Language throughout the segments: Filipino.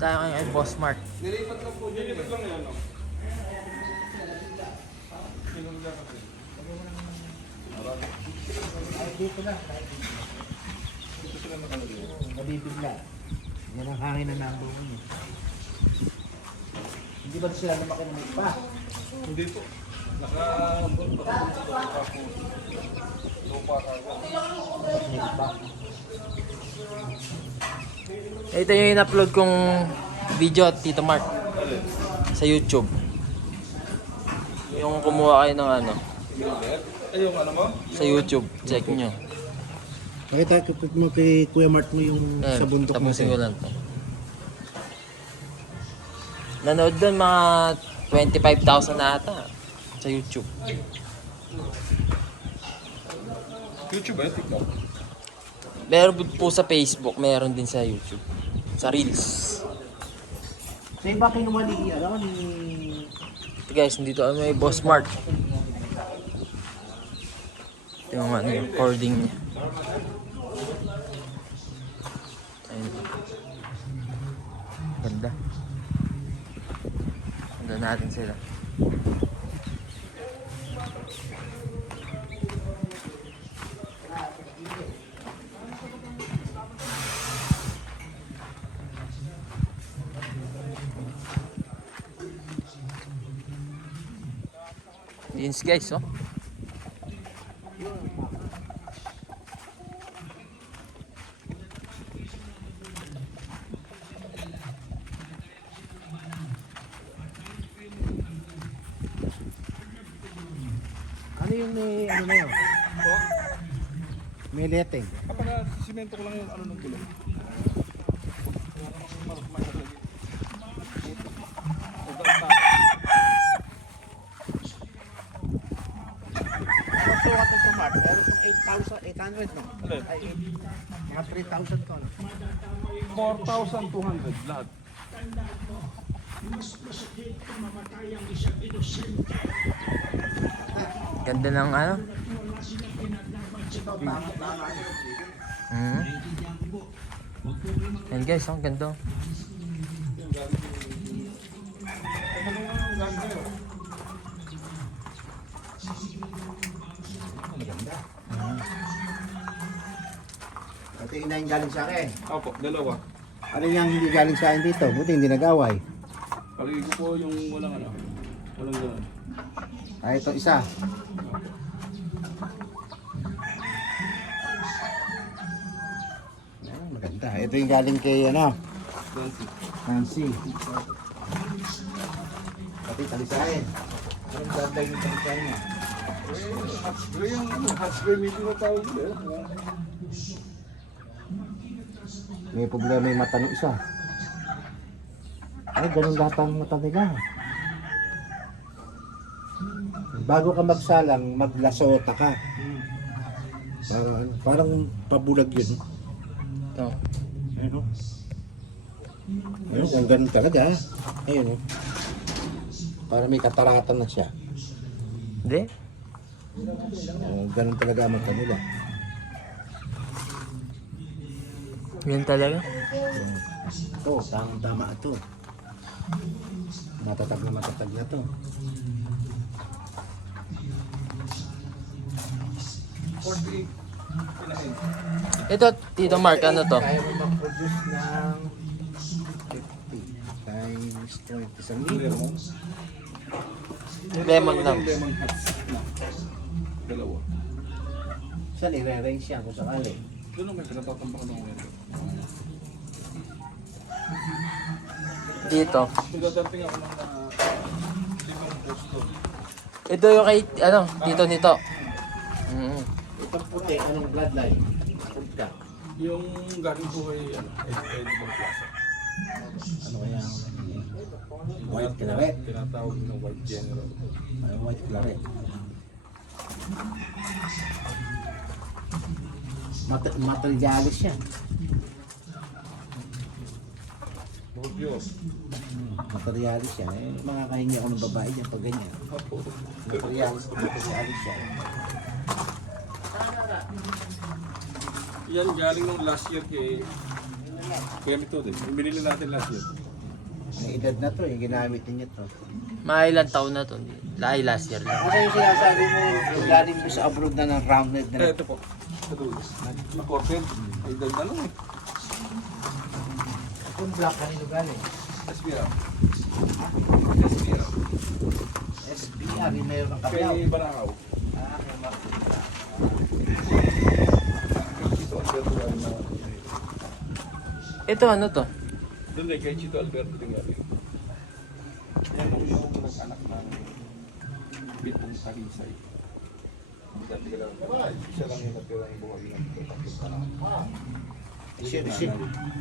Tayo ngayon ay Boss Mark. Nilipat lang po dyan. Nilipat lang yan. Dito lang. Dito sila nakalagay. Nabibigla. Yan ang hangin na nandoon niya. Hindi ba sila lumaki ng pa? Hindi po. Naka-ball pa rin sa lupa po. Lupa ka. Ito yung in-upload kong video at Tito Mark sa YouTube. Yung kumuha kayo ng ano Ay, yung ano mo? sa YouTube. Check nyo. Nakita mo kay Kuya Mart mo yung sa bundok mo. Tapusin ko lang to. Nanood doon mga 25,000 na ata sa YouTube. YouTube ba? TikTok? Meron po sa Facebook, meron din sa YouTube. Sa Reels. Sa iba kinuha ni, alam mo, ni... Ito guys, dito ay may Boss Mark. Ito yung ano, yung recording niya. Ayun. Ganda. Ganda natin sila. Jeans guys, oh. Ano yung may, ano na yun? May leteng. Kapag simento ko lang yung ano ng gulong. Ang sukat ng Mart, meron itong 8,800 no? Alin? Ay, mga 3,000 to. 4,200 lahat. Ganda ng ano. Yan guys, ang ganda. Maganda. Ito yung yung galing sa akin. Opo, dalawa. Ano yung hindi galing sa akin dito? Buti hindi nag-away. Palagi ko po yung walang ano. Walang gano'n. Ay, ito isa. Ay, maganda. Ito yung galing kay ano? Nancy. Pati talisahin. Anong ganda yung talisahin niya? Hot spray yung ano. Hot spray meeting na tawag ko eh. May problema yung mata ng isa. Ay, ganun lahat ang mata nila. Bago ka magsalang, maglasota ka. Parang pabulag yun. Ito. Ayun o. Ayun, ang ganun talaga. Ayun o. Para may kataratan na siya. Hindi? Ganun talaga ang mata nila. Yan talaga. Ito, tama ito. Matatag na to. Ito, Tito Mark, ano to? Kaya mo mag-produce ng 50 times 20 sa libo. Lemon lang. Lemon hot na. Dalawa. Saan i-range yan kung sakali? Doon ang may pinatatambakan ng ngayon. Dito. Nagdadamping ako ng limang posto. Ito yung kay, ano, Tito nito. Itong puti, anong bloodline? Food ka. Yung galing po kay Edmond Plaza. Ano kaya? White claret. Tinatawag ng White General. Ano white claret? Materialis yan. Burgos. Materialis yan. Eh, makakahingi ako ng babae dyan pag ganyan. Opo. Materialis yan. Yan galing nung last year kay Kuya Mito din. Yung binili natin last year. May edad na to, ginamit niya to. Mga ilang taon na to. Last year lang. Ano yung sinasabi mo, galing mo sa abroad na ng rounded na Ito po. Ito. Na-corted. Ay, dahil na lang eh. Itong black kanino galing? SPR. SPR. SPR, yung mayroon ng kapiyaw. Kay Banakaw. Kay Martin. Chito Alberto galing na. Ito ano to? Doon eh, kay Chito Alberto din galing. Yan po yung nag-anak ng pitong talisay. Dati ka lang, isa lang yung natira yung buhay ng tatlong anak. Isip.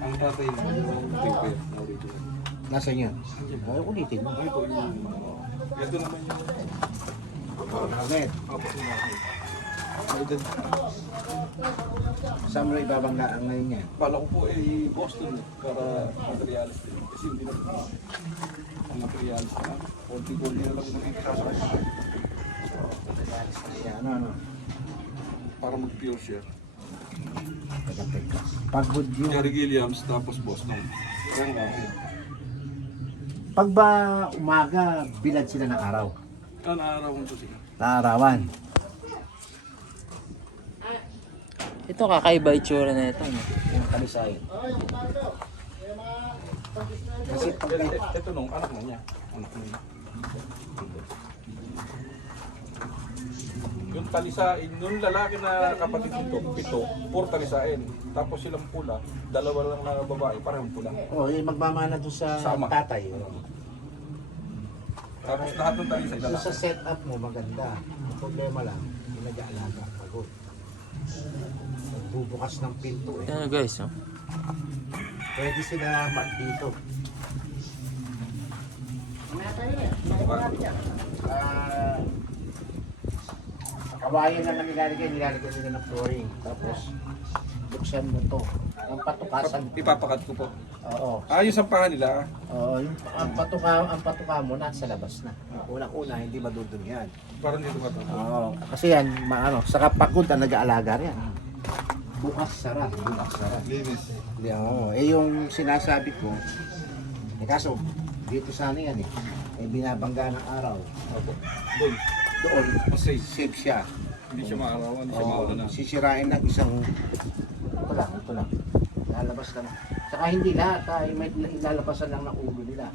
Ang tatay mo, yung paper na original. Nasa niya? Ay, ulitin mo. Ito yung, ito naman yung Ahmed, apat na natin. May edad. saan mo na ibabangga ang ngayon niya? Kala ko po eh, Boston eh, para materialis din. Kasi hindi na po ang materialis na. Konti-konti na lang nakikita sa kanya. Ano? Para mag-pure share. Pagod yun. Gary Williams, tapos Boston. Kaya nga, Pag ba umaga, bilad sila ng araw? naarawan ko sila. Naarawan. Ito kakaiba itsura na ito. No? Yung kalisayan. Kasi pag Ito nung anak na niya. Anak na niya. Yung talisain, yung lalaki na kapatid nito, pito, puro talisain. Tapos silang pula, dalawa lang na babae, parang pula. magmamana doon sa Sama. tatay. Tapos lahat ng talisay Doon lalaki. sa setup mo, maganda. Ang problema lang, yung nag-aalaga, pagod. Nagbubukas ng pinto eh. Ano guys, oh. Pwede sila dito. Kawayan lang na nilalagay nila ng flooring. Tapos, buksan mo to. Ang patukasan. Ipapakat ko po. Oo. Yung sampahan nila, Oo, ang patuka mo nasa labas na. Unang-una, hindi madudun yan. parang dito ka to. Oo. Kasi yan, saka pagod ang nag-aalaga yan. Bukas sarap. Linis. Hindi, oo. Yung sinasabi ko, kaso, dito sana yan eh. Binabangga ng araw. Opo. Doon. Doon, Mas safe. safe siya. Hindi siya maarawan, hindi siya Oo, maulanan. sisirain ng isang, ito lang. Lalabas ka na. Saka hindi lahat, may ilalabasan lang ng ulo nila.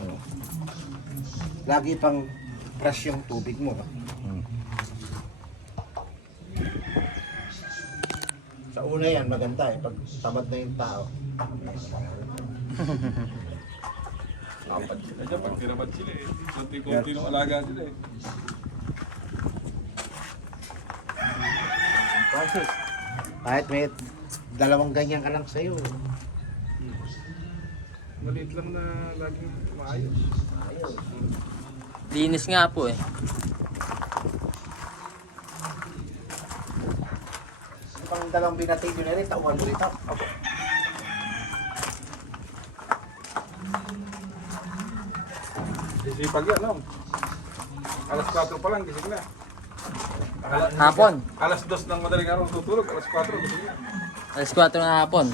Oo. Lagi pang brush yung tubig mo. Sa una yan, maganda eh. Pag tamad na yung tao. Apat sila dyan, pag tinabat sila eh. Konti-konti ng alaga sila eh. Francis, kahit may dalawang ganyan ka lang sa'yo. Maliit lang na laging maayos. Ayos. Linis nga po eh. Pang dalawang binatay nyo na rin, tauhan mo rin. Sisipag yan, no? Alas 4 pa lang, gising na. Hapon. Alas 2 ng madaling araw tutulog, alas 4 gising na. Alas 4 na hapon.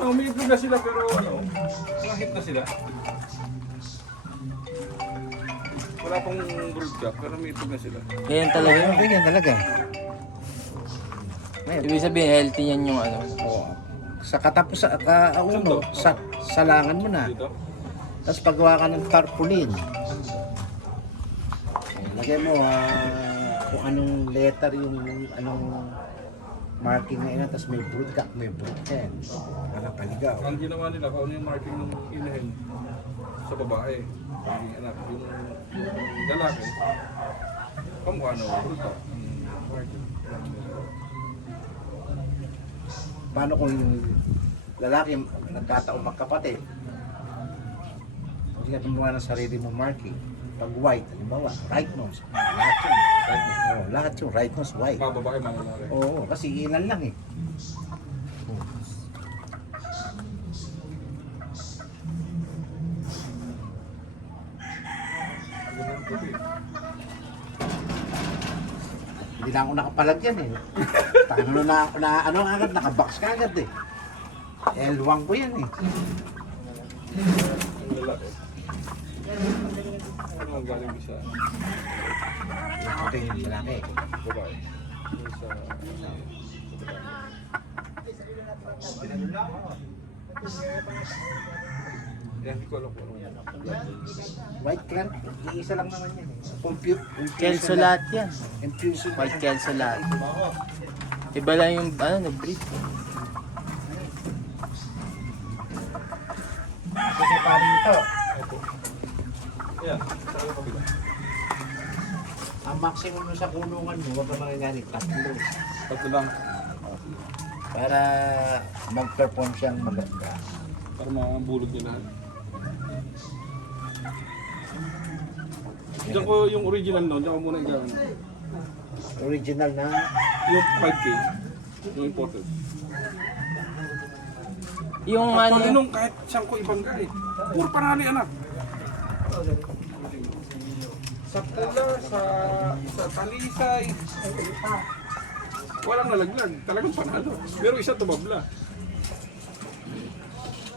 Umiitlog na sila pero nakahit na sila. Wala pong brood ka, pero umiitlog na sila. Ganyan talaga yun. Ganyan talaga. Ibig sabihin, healthy yan yung ano. Oo. Sa katapos, sa salangan mo na. Dito. Tapos paggawa ka ng tarpaulin. Lagay mo kung anong letter yung anong marking na ina, tapos may brood ka, may brood ka yan. Para paligaw. Ang ginawa nila, kung ano yung marking ng inahin sa babae, yung anak, yung lalaki, kamukha na brood ka. Marking. Paano kung yung lalaki nagkataon magkapatid? Hindi ka gumawa ng sarili mo marking. Pag white, halimbawa, right nose. Lahat yun. Lahat yun, right nose, white. Mga babae, mga lalaki. Oo, kasi ilan lang eh. Hindi na ako nakapalagyan eh. Tanglo na ako na ano agad, nakabox ka agad eh. L1 ko yan eh. Yung lalaki. Ano ang galing sa Ito yung malaki. babae? Yung sa yan, hindi ko alam kung ano yan. White clan, iisa lang naman yan. Compute. Kelso lahat yan. Infusion. White Kelso lahat. Iba lang yung nag-breed. Sige pa rin ito. Yan, sa ano kabila? Ang maximum mo sa kulungan mo, huwag ka mangyayari, 3. Tatlo lang. Para mag-perform siyang maganda. Para mabulog niya lang. Diyan ko yung original noon, diyan ko muna igawin. Original na. Yung 5K, yung imported. Yung ano, Pag inong kahit saan ko ibang kahit, puro parali anak. Sa pula, sa talisay, walang nalaglag, talagang panalo. Pero isa tumabla.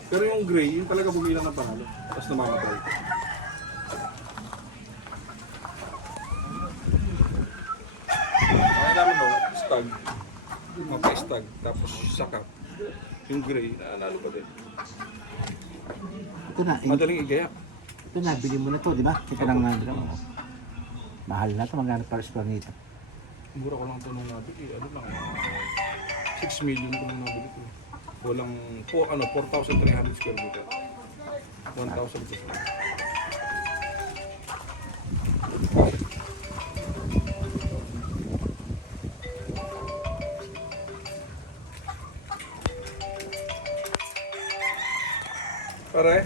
Pero yung gray, yung talaga bumilang ng panalo. Tapos namamatay. Kaya namin no, stag. Mapa-stag, tapos sakap. Yung gray, nanalo pa din. Ito na, Madaling igayak. ito na, bili mo na to, di ba? Ito lang nga, mahal na to, magkano per square meter. Mura ko lang ito nung nabili. Ano lang, 6 million ko nung nabili ko. Walang, 4,300 square meter. 1,000 pesos. Pare?